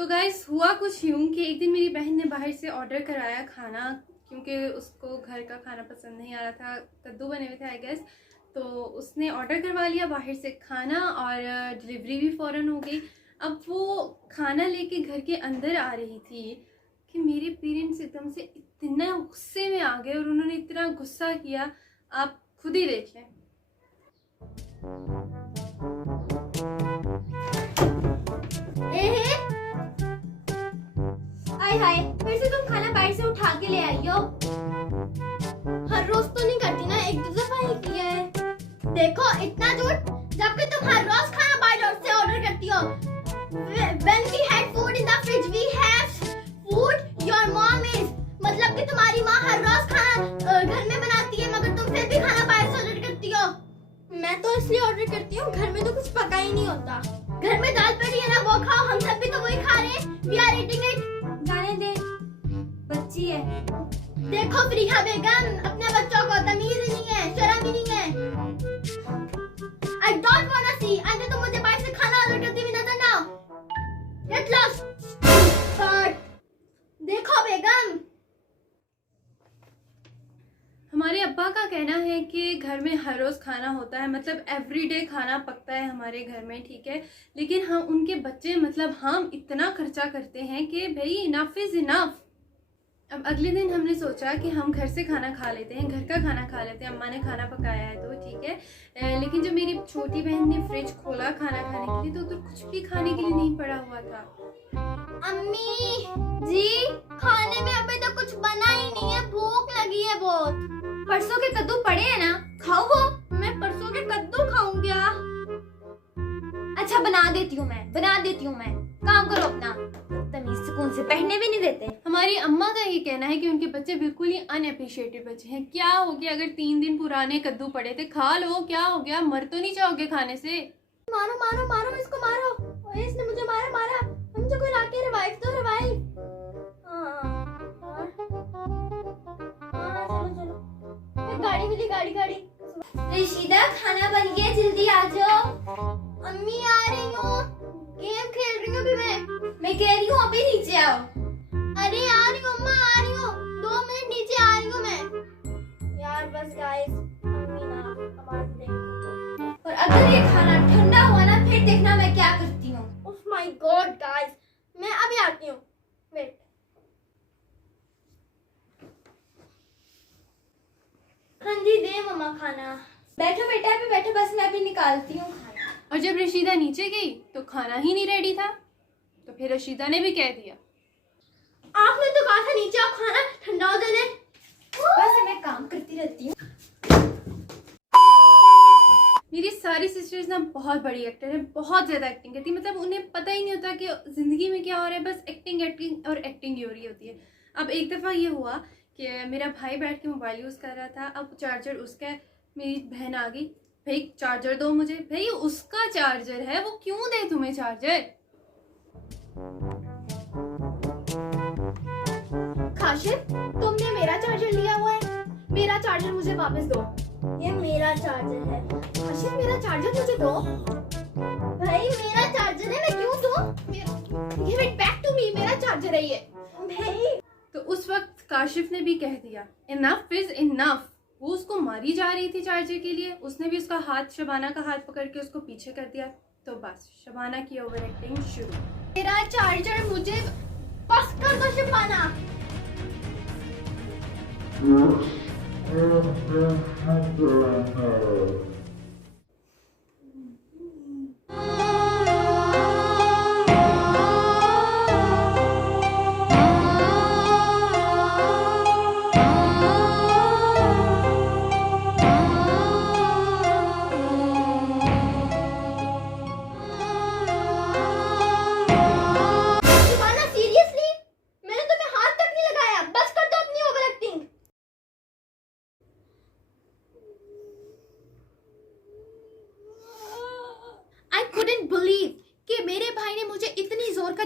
तो गाइस हुआ कुछ यूँ कि एक दिन मेरी बहन ने बाहर से ऑर्डर कराया खाना, क्योंकि उसको घर का खाना पसंद नहीं आ रहा था, कद्दू बने हुए थे आई गेस। तो उसने ऑर्डर करवा लिया बाहर से खाना और डिलीवरी भी फ़ौरन हो गई। अब वो खाना लेके घर के अंदर आ रही थी कि मेरे पेरेंट्स एकदम से इतना गुस्से में आ गए और उन्होंने इतना गुस्सा किया, आप खुद ही देख लें। हाय हाय, फिर से तुम खाना बाहर से उठा के ले आई हो। हर रोज तो नहीं करती ना, एक दो दफा ही किया है। देखो इतना झूठ, जबकि तुम हर रोज खाना बाहर से ऑर्डर करती हो। When we had food in the fridge, we have food your mom is, मतलब कि तुम्हारी माँ हर रोज खाना घर में बनाती है, मगर तुम फिर भी खाना बाहर से ऑर्डर करती हो। मैं तो इसलिए ऑर्डर करती हूँ, घर में तो कुछ पका ही नहीं होता। घर में दाल पड़ी है ना, वो खाओ, हम सब भी तो वही खा रहे हैं। We are eating it। जाने दे, बच्ची है। देखो प्रिया बेगम, अपने बच्चों को तमीज ही नहीं है, शर्म ही नहीं है। I don't wanna see, आने तो मुझे बाहर से खाना ऑर्डर करती हुई नजर ना आओ। Get lost। देखो बेगम, हमारे अब्बा का कहना है कि घर में हर रोज़ खाना होता है, मतलब एवरीडे खाना पकता है हमारे घर में, ठीक है। लेकिन हम उनके बच्चे, मतलब हम इतना खर्चा करते हैं कि भाई इनफ इज़ इनफ। अब अगले दिन हमने सोचा कि हम घर से खाना खा लेते हैं, घर का खाना खा लेते हैं, अम्मा ने खाना पकाया है तो ठीक है। लेकिन जब मेरी छोटी बहन ने फ्रिज खोला खाना खाने के लिए तो उधर कुछ भी खाने के लिए नहीं पड़ा हुआ था। अम्मी जी, खाने में अभी तक कुछ बना ही नहीं है, भूख लगी है बहुत। परसों के कद्दू पड़े हैं ना, खाओ वो। मैं परसों के कद्दू खाऊं क्या? अच्छा बना देती हूँ मैं, काम करो अपना। तमीज सुकून से पढ़ने भी नहीं देते। हमारी अम्मा का ये कहना है कि उनके बच्चे बिल्कुल ही अनएप्रिशिएटेड बच्चे हैं। क्या हो गया अगर 3 दिन पुराने कद्दू पड़े थे, खा लो, क्या हो गया, मर तो नहीं जाओगे खाने से। मारो मारो मारो, इसको मारो। ओए इसने मुझे मारा। मुझे कोई लाके रिवाइव दो, रिवाइव। चलो गाड़ी मिली, गाड़ी। रिशीदा खाना बन गया, जल्दी आ जाओ। अम्मी आ रही हूँ, गेम खेल रही हूँ अभी मैं कह रही हूँ अभी नीचे आओ। अरे आ रही हूँ अम्मा, आ रही हूँ, 2 मिनट नीचे आ रही हूँ मैं। यार बस गाइस, अम्मी ना आवाज देंगी और अगर ये खाना ठंडा हुआ ना, फिर देखना मैं क्या करती हूँ। ओह माय गॉड गाइस, मैं अभी आती हूँ, वेट। हाँ जी, दे मम्मा खाना। बैठो बेटा, अभी बैठो, बस मैं अभी निकालती हूँ खाना। और जब रशीदा नीचे गई तो खाना ही नहीं रेडी था, तो फिर रशीदा ने भी कह दिया, आपने तो कहा था नीचे आओ, खाना ठंडा हो जाने। बस मैं काम करती रहती हूँ। मेरी सारी सिस्टर्स ना बहुत बड़ी एक्टर है, बहुत ज़्यादा एक्टिंग करती है, मतलब उन्हें पता ही नहीं होता कि ज़िंदगी में क्या हो रहा है, बस एक्टिंग और एक्टिंग ही हो रही होती है। अब एक दफ़ा ये हुआ कि मेरा भाई बैठ के मोबाइल यूज़ कर रहा था, अब चार्जर उसका है, मेरी बहन आ गई, भाई चार्जर दो मुझे। भाई उसका चार्जर है, वो क्यों दे तुम्हें चार्जर। काशिफ, तुमने मेरा चार्जर लिया हुआ है, मेरा चार्जर मुझे वापस दो। ये मेरा चार्जर है। काशिफ मेरा चार्जर मुझे दो। भाई मेरा चार्जर है, मैं क्यों दूं? Give it back to me, मेरा चार्जर है ये। भाई तो उस वक्त काशिफ ने भी कह दिया इनफ इज इनफ। वो उसको मारी जा रही थी चार्जर के लिए, उसने भी उसका हाथ, शबाना का हाथ पकड़ के उसको पीछे कर दिया। तो बस शबाना की ओवर एक्टिंग शुरू। मेरा चार्जर मुझे बस कर दो शबाना।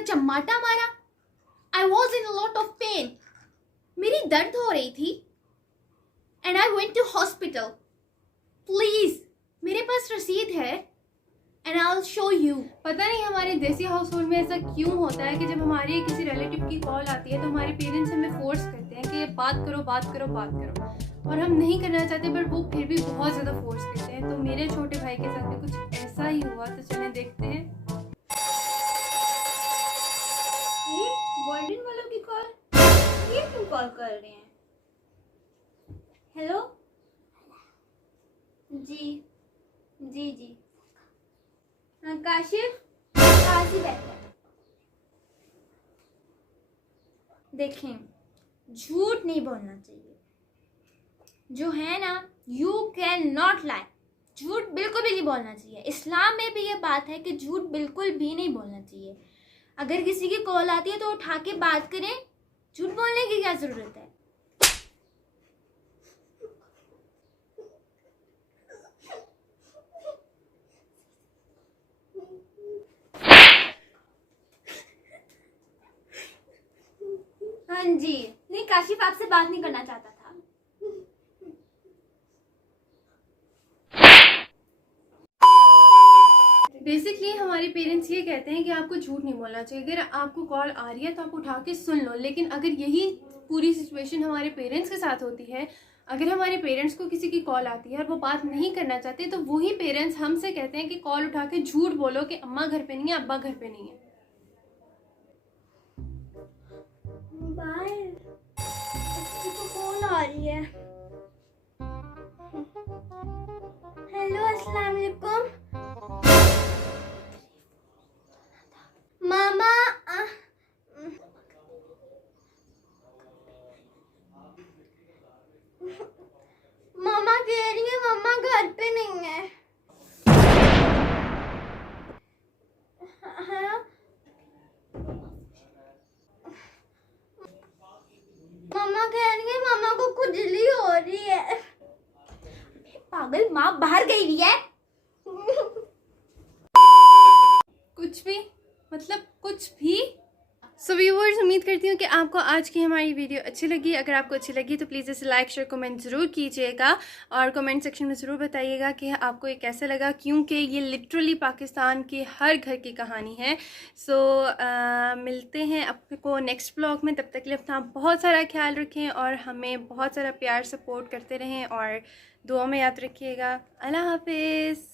चम्माटा मारा। I was in a lot of pain. मेरी दर्द हो रही थी and I went to hospital. Please, मेरे पास रसीद है, and I'll show you. पता नहीं हमारे देसी हाउस होल्ड में ऐसा क्यों होता है कि जब हमारी किसी रिलेटिव की कॉल आती है तो हमारे पेरेंट्स हमें फोर्स करते हैं कि ये बात करो बात करो बात करो, और हम नहीं करना चाहते बट वो फिर भी बहुत ज़्यादा फोर्स करते हैं। तो मेरे छोटे भाई के साथ भी कुछ ऐसा ही हुआ, तो चलें देखते हैं। वार्डन वालों की कॉल, ये क्यों कॉल कर रहे हैं? हेलो जी जी जी, हाँ काशिफ, काशी बैठा। देखें, झूठ नहीं बोलना चाहिए, जो है ना, यू कैन नॉट लाई। झूठ बिल्कुल भी नहीं बोलना चाहिए। इस्लाम में भी ये बात है कि झूठ बिल्कुल भी नहीं बोलना चाहिए। अगर किसी की कॉल आती है तो उठा के बात करें, झूठ बोलने की क्या जरूरत है? हाँ जी, नहीं काशिफ आपसे बात नहीं करना चाहता था। बेसिकली हमारे पेरेंट्स ये कहते हैं कि आपको झूठ नहीं बोलना चाहिए। अगर आपको कॉल आ रही है तो आप उठा के सुन लो, लेकिन अगर यही पूरी सिचुएशन हमारे पेरेंट्स के साथ होती है, अगर हमारे पेरेंट्स को किसी की कॉल आती है और वो बात नहीं करना चाहते, तो वही पेरेंट्स हमसे कहते हैं कि कॉल उठा के झूठ बोलो कि अम्मा घर पे नहीं है, अब्बा घर पे नहीं है। मोबाइल, इसकी तो कॉल आ रही है। हेलो, अस्सलाम वालेकुम मामा। मामा कह रही है मम्मा घर पे नहीं है। हाँ, मम्मा कह रही है मामा को खुजली हो रही है। पागल, माँ बाहर गई हुई है। कुछ भी, मतलब कुछ भी। सो व्यूअर्स, उम्मीद करती हूँ कि आपको आज की हमारी वीडियो अच्छी लगी। अगर आपको अच्छी लगी तो प्लीज़ इसे लाइक शेयर कमेंट ज़रूर कीजिएगा और कमेंट सेक्शन में ज़रूर बताइएगा कि आपको ये कैसा लगा, क्योंकि ये लिटरली पाकिस्तान की हर घर की कहानी है। सो मिलते हैं आपको नेक्स्ट ब्लॉग में। तब तक के लिए अपना बहुत सारा ख्याल रखें और हमें बहुत सारा प्यार सपोर्ट करते रहें और दुआ में याद रखिएगा। अल्लाह हाफिज़।